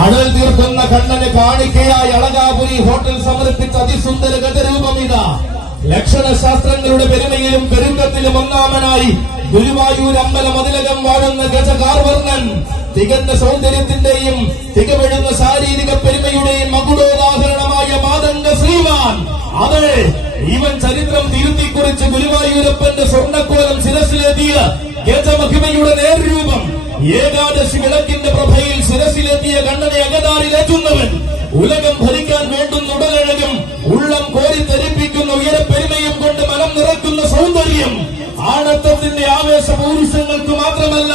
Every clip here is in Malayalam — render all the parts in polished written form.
അടൽ തീർക്കുന്ന കണ്ണന് കാണിക്കയായി അളകാപുരി ഹോട്ടൽ സമർപ്പിച്ച അതിസുന്ദര ഗജരൂപമിതാ. ലക്ഷണശാസ്ത്രങ്ങളുടെ പെരുമയിലും പെരുക്കത്തിലും ഒന്നാമനായി ഗുരുവായൂർ അമ്പല മതിലകം വാഴുന്ന ഗജകാർവർണ്ണൻ തികഞ്ഞ സൗന്ദര്യത്തിന്റെയും തികവെഴുന്ന ശാരീരിക പെരുമയുടെയും മകുടോദാഹരണമായ മാതംഗ ശ്രീമാൻ. അതെ, ഇവൻ ചരിത്രം തിരുത്തിക്കുറിച്ച് ഗുരുവായൂരപ്പന്റെ സ്വർണ്ണക്കോലം ശിരസിലെത്തിയ ഗജമഹിമയുടെ നേർരൂപം. ഏകാദശി വിളക്കിന്റെ പ്രഭയിൽ ശിരസിലെത്തിയ കണ്ണനെ അകതാരിലേറ്റുന്നവൻ. ഉലകം ഭരിക്കാൻ വേണ്ടുന്ന ഉടലഴകും ഉള്ളം കോരിത്തരിപ്പിക്കുന്ന ഉയരപ്പെരുമയും കൊണ്ട് മനം നിറക്കുന്ന സൗന്ദര്യം. ആണത്വത്തിന്റെ ആവേശ പൗരുഷങ്ങൾക്ക് മാത്രമല്ല,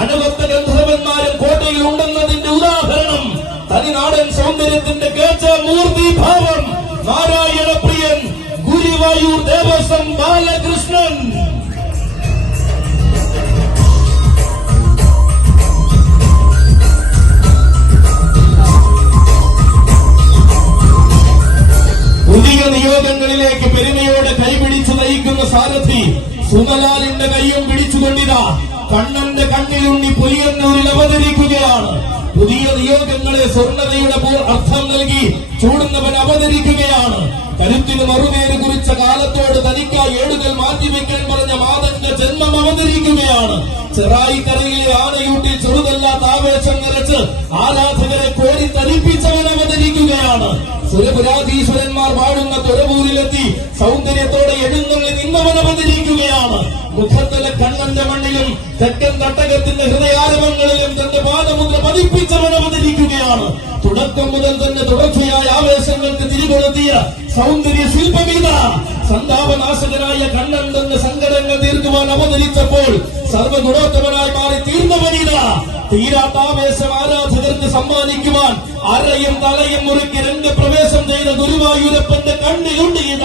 അനവത്ത ഗന്ധർവന്മാരും കോട്ടയിൽ ഉണ്ടെന്നതിന്റെ ഉദാഹരണം. തനിനാടൻ സൗന്ദര്യത്തിന്റെ ഗജമൂർത്തിഭാവം നാരായണ പ്രിയൻ ഗുരുവായൂർ ദേവസ്വം ബാലകൃഷ്ണൻ. പുതിയ നിയോഗങ്ങളിലേക്ക് പെരുമയോടെ കൈപിടിച്ചു നയിക്കുന്ന സാരഥി സുമലാലിന്റെ കൈയും പിടിച്ചുകൊണ്ടിതാ കണ്ണന്റെ കണ്ണിലുണ്ണി പുലിയന്നൂരിൽ അവതരിക്കുകയാണ്. പുതിയ നിയോഗങ്ങളെ സ്വർണ്ണതയുടെ അർത്ഥം നൽകി ചൂടുന്നവൻ അവതരിക്കുകയാണ്. കരുത്തിന് മറുപേര് കുറിച്ച കാലത്തോട് തനിക്കായി ഏടുകൾ മാറ്റിവെക്കാൻ പറഞ്ഞ മാതന്റെ ജന്മം അവതരിക്കുകയാണ്. ചെറായിക്കരയിലെ ആനയൂട്ടിൽ ചെറുതല്ലാത്ത ആവേശം നിറച്ച് ആരാധകരെ കോരി തരിപ്പിച്ചവൻ അവതരിക്കുകയാണ്. സുരപുരാധീശ്വരന്മാർ വാഴുന്ന തുറവൂരിലെത്തി സൗന്ദര്യത്തോടെ എഴുന്നള്ളി നിന്നവൻ അവതരിക്കുകയാണ്. മുഖത്തിലെ കണ്ണന്റെ മണ്ണിലും തെക്കൻ തട്ടകത്തിന്റെ ഹൃദയാരവങ്ങളിലും തന്റെ പാദമുദ്ര പതിപ്പിച്ചവൻ അവതരിക്കുകയാണ്. തുടക്കം മുതൽ തന്നെ തുടർച്ചയായ ആവേശങ്ങൾക്ക് തിരികൊളുത്തിയ സൗന്ദര്യ ശില്പമിത. സന്താപനാശകനായ കണ്ണൻ തന്നെ സങ്കടങ്ങൾ തീർക്കുവാൻ അവതരിച്ചപ്പോൾ സർവ്വഗുണോത്തമനായി മാറി തീർന്നവനിത. തീരാത്ത ആവേശം ആരാധകർക്ക് സമ്മാനിക്കുവാൻ അരയും തലയും മുറുക്കി രംഗപ്രവേശം ചെയ്ത ഗുരുവായൂരപ്പന്റെ കണ്ണിലുണ്ടിത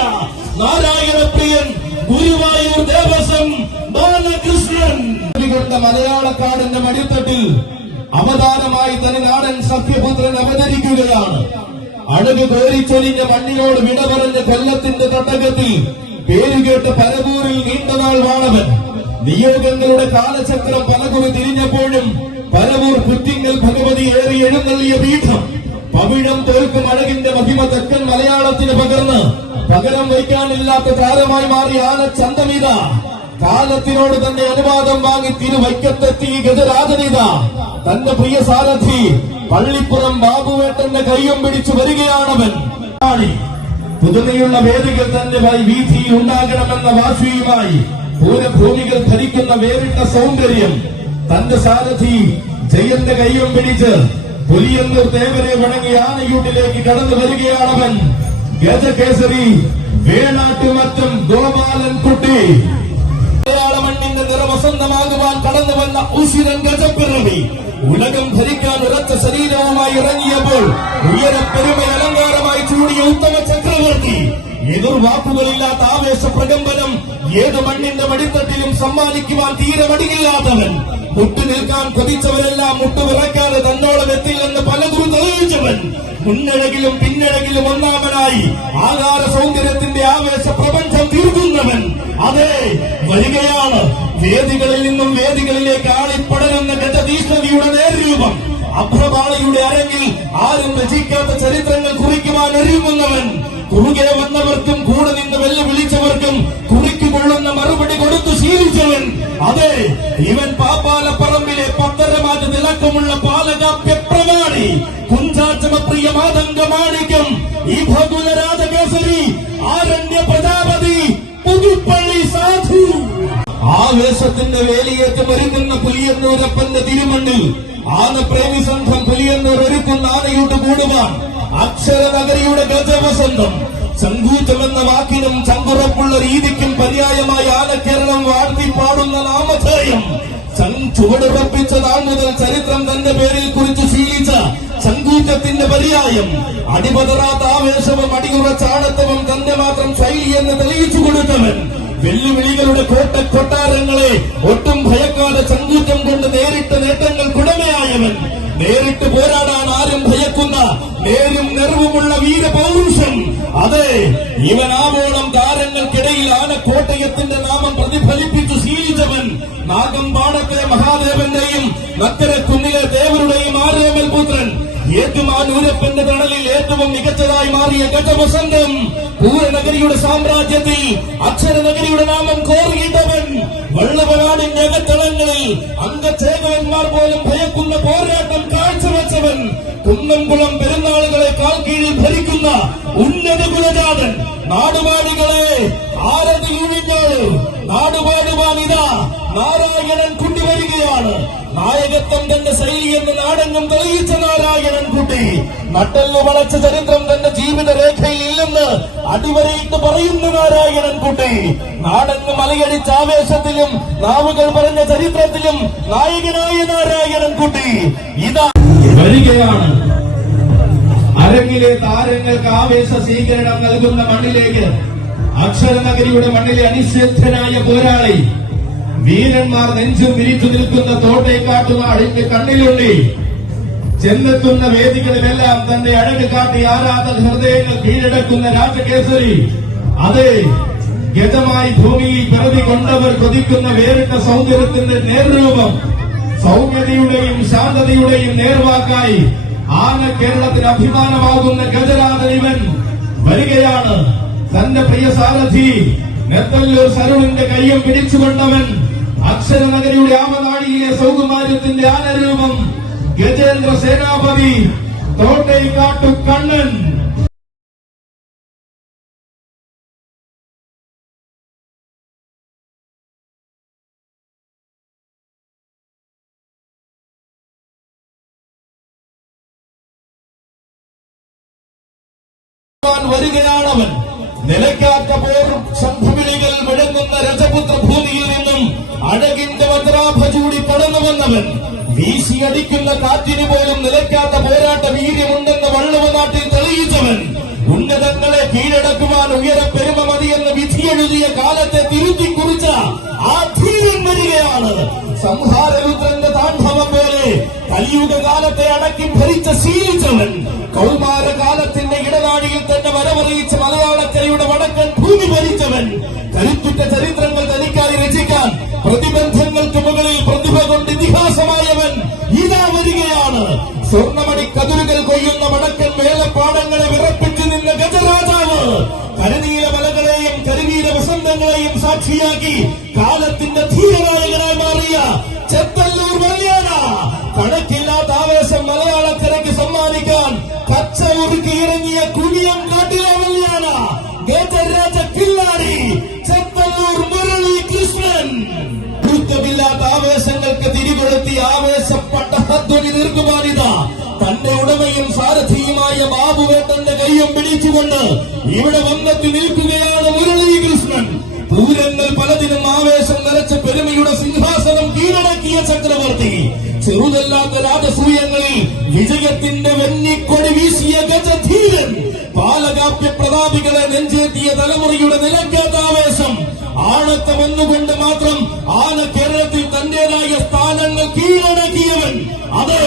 നാരായണപ്രിയൻ ഗുരുവായൂർ ദേവസ്വം ബാലകൃഷ്ണൻ. മലയാളക്കാടിന്റെ മടിത്തട്ടിൽ അവതാരമായി തന്നെ നാടൻ സത്യപുത്രൻ അവതരിക്കുകയാണ്. അഴക് കോരിച്ചൊലിഞ്ഞ മണ്ണിനോട് വിട പറഞ്ഞ കൊല്ലത്തിന്റെ തട്ടകത്തിൽ പേരുകേട്ട് പരവൂരിൽ നീണ്ടനാൾ വാണവൻ. നിയോഗങ്ങളുടെ കാലചക്രം പലകുറി തിരിഞ്ഞപ്പോഴും പരവൂർ കുറ്റിങ്ങൽ ഭഗവതി ഏറി എഴുന്നള്ളിയ പീഠം. പവിഴം തോൽക്കും അഴകിന്റെ മഹിമ തെക്കൻ മലയാളത്തിന് പകരം വയ്ക്കാനില്ലാത്ത താരമായി മാറിയ ആനച്ചന്തമിത. കാലത്തിനോട് തന്നെ അനുവാദം വാങ്ങി തിരുവൈക്കത്തെത്തി ഗജരാജനിത. തന്റെ പ്രിയ സാരഥി പള്ളിപ്പുറം ബാബുവേട്ടന്റെ കൈയും പിടിച്ചു വരികയാണവൻ. പുതുമയുള്ള വേദികൾ തന്റെ വീതിയിൽ ഉണ്ടാകണമെന്ന വാശിയുമായി പൂരഭൂമികൾ ധരിക്കുന്ന വേറിട്ട സൗന്ദര്യം. തന്റെ സാരഥി ജയന്റെ കൈയും പിടിച്ച് പുലിയന്നൂർ ദേവരെ വണങ്ങി ആനയൂട്ടിലേക്ക് കടന്നു വരികയാണവൻ. ഗജകേസരി വേണാട്ടുമറ്റം ഗോപാലൻ കുട്ടി. മലയാള മണ്ണിന്റെ നിറവസന്തമാകുവാൻ കടന്നു വന്ന ഉശിരൻ ഗജപ്പിറവി. ഉലകം ധരിക്കാൻ ഉറച്ച ശരീരവുമായി ഇറങ്ങിയപ്പോൾ ഉയരപ്പെരുമ അലങ്കാരമായി ചൂടിയ ഉത്തമ ചക്രവർത്തി. എതിർവാക്കുകളില്ലാത്ത ആവേശ പ്രകമ്പനം ഏത് മണ്ണിന്റെ മടിത്തട്ടിലും സമ്മാനിക്കുവാൻ തീരെ മടിയില്ലാത്തവൻ. മുട്ടുനിൽക്കാൻ കൊതിച്ചവരെല്ലാം മുട്ടുവിറക്കാതെ തന്നോളം എത്തില്ലെന്ന് പലതും തെളിയിച്ചവൻ. മുന്നഴകിലും പിന്നഴകിലും ഒന്നാമനായി ആകാര സൗന്ദര്യത്തിന്റെ ആവേശ പ്രപഞ്ചം തീർക്കുന്നവൻ. അതെ, വരികയാണ് വേദികളിൽ നിന്നും വേദികളിലേക്ക് ആളിപ്പടരുന്ന ഗജതീഷ്ണതയുടെ നേർരൂപം. അഭ്രപാളിയുടെ അരങ്ങിൽ ആരും രചിക്കാത്ത ചരിത്രങ്ങൾ കുറിക്കുവാൻ ഒരുങ്ങുന്നവൻ. കുറുകെ വന്നവർക്കും കൂടെ നിന്ന് വെല്ലുവിളിച്ചവർക്കും കുറിക്കുകൊള്ളുന്ന മറുപടി കൊടുത്തു ശീലിച്ചവൻ. അതെ, ഇവൻ പാപ്പാലപ്പറമ്പിലെ പത്തരമാറ്റ് തിളക്കമുള്ള പാലകാപ്യപ്രമാണി കുഞ്ചാച്ചമപ്രിയ മാതംഗമാണിക്യം ഈ ഭഗുല രാജകേസരി ആരണ്യ പ്രജാപതി പുതുപ്പള്ളി സാധു. ആവേശത്തിന്റെ വേലിയേറ്റ് ഒരുക്കുന്ന പുലിയന്നൂരപ്പന്റെ തിരുമണ്ണിൽ ആനപ്രേമി സംഘം പുലിയന്നൂർ ഒരുക്കുന്ന ആനയൂട്ട് കൂടുവാൻ അക്ഷരനഗരിയുടെ ഗജവസന്തം. ചങ്കൂറ്റമെന്ന വാക്കിനും ചങ്കുറപ്പുള്ള രീതിക്കും പര്യായമായ ആനക്കേരളം വാഴ്ത്തിപ്പാടുന്ന നാമധേയം. ചുവടുറപ്പിച്ച നാൾ മുതൽ ചരിത്രം തന്റെ പേരിൽ കുറിച്ച് ശീലിച്ച ചങ്കൂറ്റത്തിന്റെ പര്യായം. അടിപതറാത്ത ആവേശവും അടിയുറച്ച ആണത്വവും തന്റെ മാത്രം ശൈലി എന്ന് തെളിയിച്ചു കൊടുത്തവൻ. വെല്ലുവിളികളുടെ കൊട്ടാരങ്ങളെ ഒട്ടും ഭയക്കാതെ ചങ്കൂറ്റം കൊണ്ട് നേരിട്ട് നേട്ടങ്ങൾക്കുടമയായവൻ. നേരിട്ട് പോരാടാൻ ആരും ഭയക്കുന്ന നേരും നെറിവുമുള്ള വീരപൗരുഷം. അതെ, ഇവൻ ആവോളം താരങ്ങൾക്കിടയിൽ ആനക്കോട്ടയത്തിന്റെ നാമം പ്രതിഫലിപ്പിച്ചു ശീലിച്ചവൻ. നാഗമ്പാടത്തെ മഹാദേവന്റെയും നക്കര കുന്നിലെ ദേവരുടെയും ആരേമൽ പുത്രൻ. ഏറ്റുമാനൂരപ്പന്റെ തണലിൽ ഏറ്റവും മികച്ചതായി മാറിയ ഗജവസന്തം പൂരനഗരിയുടെ സാമ്രാജ്യത്തിൽ അക്ഷരനഗരിയുടെ നാമം കോറിയിട്ടവൻ വള്ളവനാടിന്റെ അകത്തളങ്ങളിൽ അംഗചേകവന്മാർ പോലും ഭയക്കുന്ന പോരാട്ടം കാഴ്ചവെച്ചവൻ കുന്നംകുളം പെരുന്നാളുകളെ കാൽക്കീഴിൽ ഭരിക്കുന്ന ഉന്നത കുലജാതൻ നാടുപാടികളെ ആരതി യൂണിഞ്ഞോളൂ നാടുപാടുവാനിതാ നാരായണൻ കുട്ടി വരികയാണ്. നായകത്വം തന്റെ ശൈലി എന്ന് നാടെങ്ങും തെളിയിച്ച നാരായണൻ കുട്ടി നട്ടെല്ല് വളച്ച ചരിത്രം തന്റെ ജീവിത രേഖയിൽ ഇല്ലെന്ന് അടിവരയിട്ട് പറയുന്ന നാരായണൻ കുട്ടി നാടെങ്ങും മലയടിച്ച ആവേശത്തിലും നാവുകൾ പറഞ്ഞ ചരിത്രത്തിലും നായകനായ നാരായണൻ കുട്ടി ഇതാ വരികയാണ്. അരങ്ങിലെ താരങ്ങൾക്ക് ആവേശ സ്വീകരണം നൽകുന്ന മണ്ണിലേക്ക് അക്ഷരനഗരിയുടെ മണ്ണിലെ അനിശ്ചിതനായ പോരാളി വീരന്മാർ നെഞ്ചും വിരിച്ചു നിൽക്കുന്ന തോട്ടേക്കാട്ടുനാടിന്റെ കണ്ണിലുണ്ടി ചെന്നെത്തുന്ന വേദികളിലെല്ലാം തന്റെ അഴക് കാട്ടി ആരാധക ഹൃദയങ്ങൾ കീഴടക്കുന്ന രാജകേസരി അതെ ഗതമായി ഭൂമിയിൽ പിറവി കൊണ്ടവർ കൊതിക്കുന്ന വേറിട്ട സൗന്ദര്യത്തിന്റെ നേർരൂപം സൗമ്യതയുടെയും ശാന്തതയുടെയും നേർവാക്കായി ആന കേരളത്തിന് അഭിമാനമാകുന്ന ഗജരാജൻ ഇവൻ വരികയാണ്. തന്റെ പ്രിയ സാരഥി നെത്തല്ലൂർ സരുണിന്റെ കയ്യും പിടിച്ചുകൊണ്ടവൻ അക്ഷരനഗരിയുടെ ആമനാഴിയിലെ സൗകുമാര്യത്തിന്റെ ആനരൂപം ഗജേന്ദ്ര സേനാപതി തോട്ടേക്കാട്ടു കണ്ണൻ. വരികയാണവൻ നിലയ്ക്കാത്ത പോർ ശംഖുവിളികൾ മുഴങ്ങുന്ന രജപുത്ര ഭൂമിയിൽ നിന്നും അഴകിന്റെ വജ്രാഭ ചൂടി കടന്നു വന്നവൻ വീശിയടിക്കുന്ന കാറ്റിന് പോലും നിലയ്ക്കാത്ത പോരാട്ട വീര്യമുണ്ടെന്ന് വള്ളുവ നാട്ടിൽ തെളിയിച്ചവൻ ഉന്നതങ്ങളെ കീഴടക്കുവാൻ ഉയര പെരുമ മതിയെന്ന് വിധിയെഴുതിയ കാലത്തെ തിരുത്തി കുറിച്ച ആ ധീരൻ വരികയാണ്. സംഹാരരുദ്രന്റെ താണ്ഡവം പോലെ കലിയുഗ കാലത്തെ അടക്കി ഭരിച്ച ശീലിച്ചവൻ കൗമാരകാലത്തിന്റെ ഇടനാഴിയിൽ തന്നെ വരവറിയിച്ച മലയാളക്കരയുടെ വടക്കൻ ഭൂമി ഭരിച്ചവൻ കരുത്തുറ്റ ചരിത്രങ്ങൾ തനിക്കായി രചിക്കാൻ പ്രതിബന്ധങ്ങൾക്ക് മുകളിൽ പ്രതിഭ കൊണ്ട് ഇതിഹാസമായവൻ ഇതാ വരികയാണ്. സ്വർണ്ണമണി കതിരുകൾ കൊയ്യുന്ന വടക്കൻ വേലപ്പാടങ്ങളെ വിറപ്പിച്ചു നിന്ന ഗജരാജാവ് കരുനീല മലകളെയും കരിനീല വസന്തങ്ങളെയും സാക്ഷിയാക്കി കാലത്തിന്റെ ധീരനായകനായി മാറിയ ചെത്തല്ലൂർ വല്യാന കണക്കില്ലാത്ത ആവേശം മലയാളക്കരയ്ക്ക് സമ്മാനിക്കാൻ പച്ച ഉറുക്കി ഇറങ്ങിയ കുനിയം കാട്ടിലെ വല്യാന ഗജരാജ കില്ലാടി ചെത്തല്ലൂർ മുരളി കൃഷ്ണൻ ാത്ത ആവേശങ്ങൾക്ക് തിരികൊളുത്തി ആവേശപ്പെട്ട ഹദ്ധ്വനി നിർക്കുവാനിത തന്റെ ഉടമയും സാരഥിയുമായ ബാബുവേട്ടന്റെ കയ്യും പിടിച്ചുകൊണ്ട് ഇവിടെ വന്നെത്തി നിൽക്കുകയാണ് മുരളീകൃഷ്ണൻ. പൂരങ്ങൾ പലതിനും ആവേശം നിറച്ച പെരുമയുടെ സിംഹാസനം കീഴടക്കിയ ചക്രവർത്തി ചെറുതല്ലാത്ത രാജസൂയങ്ങളിൽ വിജയത്തിന്റെ വെന്നിക്കൊടി വീശിയ ഗജധീരൻ പാലകാപ്യ പ്രതാപികളെ നെഞ്ചേറ്റിയ തലമുറയുടെ നിലയ്ക്കാത്ത ആവേശം ആണത്തമെന്നുകൊണ്ട് മാത്രം ആന കേരളത്തിൽ തന്റേതായ സ്ഥാനങ്ങൾ കീഴടക്കിയവൻ അതെ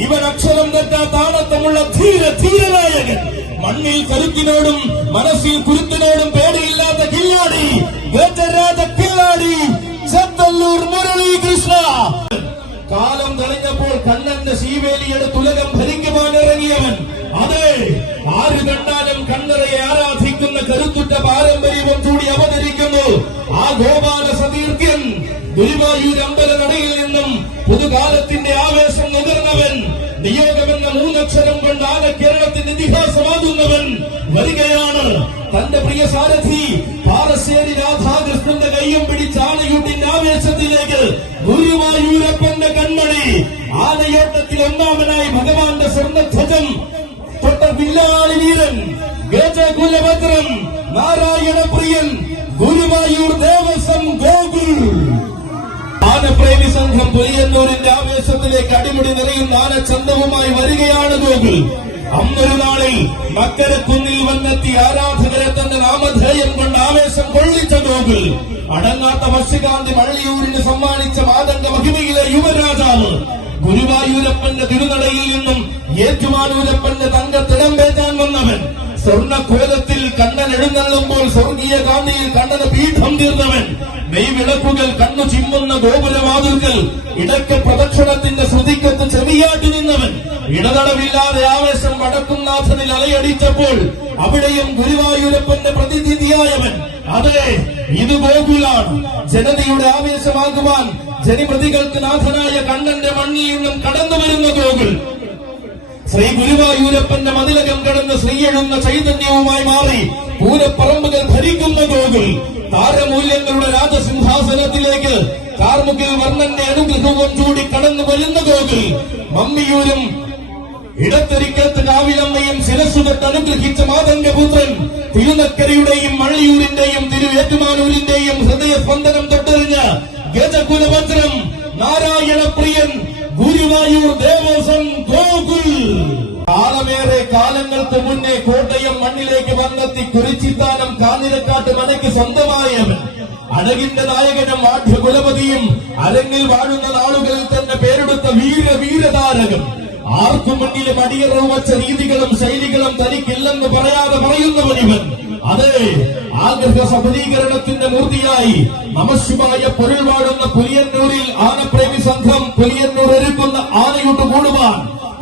ഇവൻ അക്ഷരം തെറ്റാത്ത ആണത്തമുള്ള ധീരനായകൻ മണ്ണിൽ കരുത്തിനോടും മനസ്സിൽ കുരുത്തിനോടും പേടിയില്ലാത്ത കില്ലാടി ഗജരാജ കില്ലാടി ചെത്തല്ലൂർ മുരളീകൃഷ്ണ. കാലം തെളിഞ്ഞപ്പോൾ കണ്ണന്റെ ശീവേലിയെടുത്ത് ഉലകം ഭരിക്കുവാൻ ഇറങ്ങിയവൻ അതെ ആര് കണ്ടാലും കണ്ണറയെ ആരാധിക്കുന്ന കരുത്തുറ്റ പാരമ്പര്യവും കൂടി അവതരിക്കുന്നു ആ ഗോപാല സതീർഘ്യൻ ഗുരുവായൂർ അമ്പലനടയിൽ നിന്നും പുതുകാലത്തിന്റെ ആവേശം നുകർന്നവൻ നിയോഗമെന്ന മൂന്നക്ഷരം കൊണ്ട് ആന കേരളത്തിന്റെ ഇതിഹാസമാകുന്നവൻ വരികയാണ്. തന്റെ പ്രിയ സാരഥി പാറശ്ശേരി രാധാകൃഷ്ണന്റെ കയ്യും പിടിച്ച് ആനയൂട്ടിന്റെ ആവേശത്തിലേക്ക് ഗുരുവായൂരപ്പന്റെ കൺമണി ആനയോട്ടത്തിൽ ഒന്നാമനായി ഭഗവാന്റെ സ്വർണ്ണധ്വജം തൊട്ട വില്ലാളി വീരൻ ഗജകുലഭദ്രൻ നാരായണപ്രിയൻ ഗുരുവായൂർ ദേവസ്വം ഗോകുൽ ആനപ്രേമി സംഘം പുലിയന്നൂരിന്റെ ആവേശത്തിലേക്ക് അടിമുടി നിറയുന്ന ആനച്ചന്തവുമായി വരികയാണ് ഗോകുൽ. അന്നൊരു നാളിൽ മക്കരക്കുന്നിൽ വന്നെത്തി ആരാധകരെ തന്റെ നാമധേയം കൊണ്ട് ആവേശം കൊള്ളിച്ച ഗോകുൽ അടങ്ങാത്ത വർഷകാന്തി വള്ളിയൂരിന് സമ്മാനിച്ച മാതംഗ മഹിമയിലെ യുവരാജാവ് ഗുരുവായൂരപ്പന്റെ തിരുനടയിൽ നിന്നും ഏറ്റുമാനൂരപ്പന്റെ തങ്കത്തിടമ്പേറ്റാൻ വന്നവൻ സ്വർണ്ണക്കോലത്തിൽ കണ്ണൻ എഴുന്നള്ളുമ്പോൾ സ്വർഗീയ കാന്തിയിൽ കണ്ണന് പീഠം തീർന്നവൻ മെയ് വിളക്കുകൾ കണ്ണു ചിമ്മുന്ന ഗോപുരവാതിൽക്കൽ ഇടയ്ക്ക് പ്രദക്ഷിണത്തിന്റെ ശ്രുതിക്കത്ത് ചെവി പ്രതിയാട്ടി നിന്നവൻ, ഇടതടവില്ലാതെ ആവേശം വടക്കുംനാഥനിൽ അലയടിച്ചപ്പോൾ അവിടെയും ഗുരുവായൂരപ്പന്റെ പ്രതിനിധിയായവൻ. അതെ, ഇത് ഗോകുലാണ്. ജനതയുടെ ആവേശമാകുവാൻ ജനിമൃതികൾക്ക് നാഥനായ കണ്ണന്റെ മണ്ണിൽ നിന്നും കടന്നു വരുന്ന ഗോകുൽ ശ്രീ ഗുരുവായൂരപ്പന്റെ മതിലകം കടന്ന് ശ്രീയെഴുന്ന ചൈതന്യവുമായി മാറി പൂരപ്പറമ്പുകൾ ഭരിക്കുന്ന ഗോകുൽ. താരമൂല്യങ്ങളുടെ രാജസിംഹാസനത്തിലേക്ക് കാർമുകിൽ വർണ്ണന്റെ അനുഗ്രഹവും ചൂടി കടന്നു വരുന്ന ഗോകുൽ. മമ്മിയൂരും ഇടത്തൊരിക്കത്ത് കാവിലമ്മയും ശിരസ്സുതൊട്ട് അനുഗ്രഹിച്ച മാതംഗപുത്രൻ തിരുനക്കരയുടെയും മഴയൂരിന്റെയും തിരുവേറ്റുമാനൂരിന്റെയും ഹൃദയസ്പന്ദനം തൊട്ടെറിഞ്ഞ ഗജകുലവജ്രം നാരായണപ്രിയൻ ഗുരുവായൂർ ദേവസ്വം ഗോകുൽ. കാലമേറെ കാലങ്ങൾക്ക് മുന്നേ കോട്ടയം മണ്ണിലേക്ക് വന്നെത്തി കുരിച്ചിത്താനം കാഞ്ഞിരക്കാട്ട് മനയ്ക്ക് സ്വന്തമായവൻ, അഴകിന്റെ നായകനും ആഢ്യകുലപതിയും അരങ്ങിൽ വാഴുന്ന നാളുകളിൽ തന്നെ പേരെടുത്ത വീരതാരകം. ആർക്കും മുന്നിലും അടിയറവച്ച രീതികളും ശൈലികളും തനിക്കില്ലെന്ന് പറയാതെ പറയുന്നവനിവൻ. അതെ, ആഗ്രഹ സഫലീകരണത്തിന്റെ മൂർത്തിയായി നമശിവായ പൊരുൾ വാടുന്ന പുലിയന്നൂരിൽ ആനപ്രേമി സംഘം പുലിയന്നൂർ ഒരുക്കുന്ന ആനയോട്ട് കൂടുവാൻ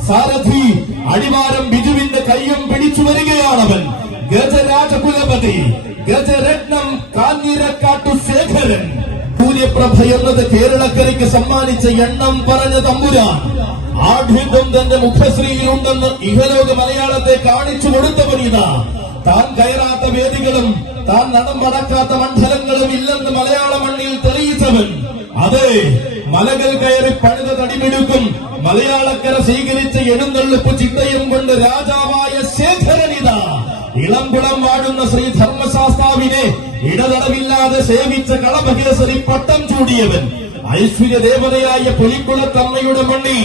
സാരഥി അടിവാരം ബിജുവിന്റെ കയ്യും പിടിച്ചു വരികയാണവൻ. ഗജരാജകുലപതി ഗജരത്നം കാഞ്ഞിരക്കാട്ടു ശേഖരൻ. സൂര്യപ്രഭ എന്നത് കേരളക്കരയ്ക്ക് സമ്മാനിച്ച എണ്ണം പറഞ്ഞ തമ്പുരാൻ. ആഢ്യത്വം തന്റെ മുഖശ്രീയിലുണ്ടെന്ന് ഇഹലോക മലയാളത്തെ കാണിച്ചു കൊടുത്തവനിതാ. താൻ കയറാത്ത വേദികളും താൻ നടം മടക്കാത്ത മണ്ഡലങ്ങളും ഇല്ലെന്ന് മലയാള മണ്ണിൽ തെളിയിച്ചവൻ. അതെ, മലകൾ കയറി പണിത തടിമെടുക്കും മലയാളക്കര സ്വീകരിച്ച എഴുന്നള്ളിപ്പ് ചിട്ടയും കൊണ്ട് രാജാവായ ശേഖരനിതാ. ഇളംകുളം വാഴുന്ന ശ്രീ ധർമ്മശാസ്താവിനെ ഇടതടവില്ലാതെ സേവിച്ച കളഭകേസരി പട്ടം ചൂടിയവൻ. ഐശ്വര്യദേവതയായ പുലിക്കുളത്തമ്മയുടെ മണ്ണിൽ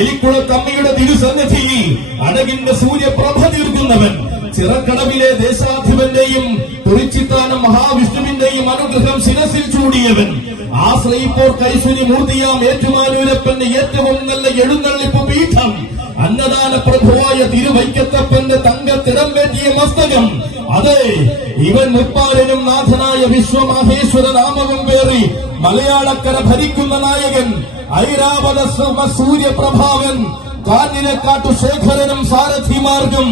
എലിക്കുളത്തമ്മയുടെ തിരുസന്നിധിയിൽ അഴകിന്റെ സൂര്യപ്രഭ തീർക്കുന്നവൻ. ചിറക്കടവിലെ ദേശാധിപന്റെയും കുറിച്ചിത്താനം മഹാവിഷ്ണുവിന്റെയും അനുഗ്രഹം ശിരസിൽ ചൂടിയവൻ. ആശ്രയിപ്പോർ കൈശ്വര്യ മൂർത്തിയാം ഏറ്റുമാനൂരപ്പന്റെ ഏറ്റവും നല്ല എഴുന്നള്ളിപ്പ് പീഠം. അന്നദാന പ്രഭുവായ തിരുവൈക്കത്തപ്പന്റെ തങ്കത്തിടം വേറ്റിയ മസ്തകം. അതെ, ഇവൻ മുപ്പാലിനും നാഥനായ വിശ്വമഹേശ്വര നാമവും പേറി മലയാളക്കര ഭരിക്കുന്ന നായകൻ. ഐരാവത സൂര്യപ്രഭാവൻ കാഞ്ഞിരക്കാട്ടു ശേഖരനും സാരഥിമാർഗം.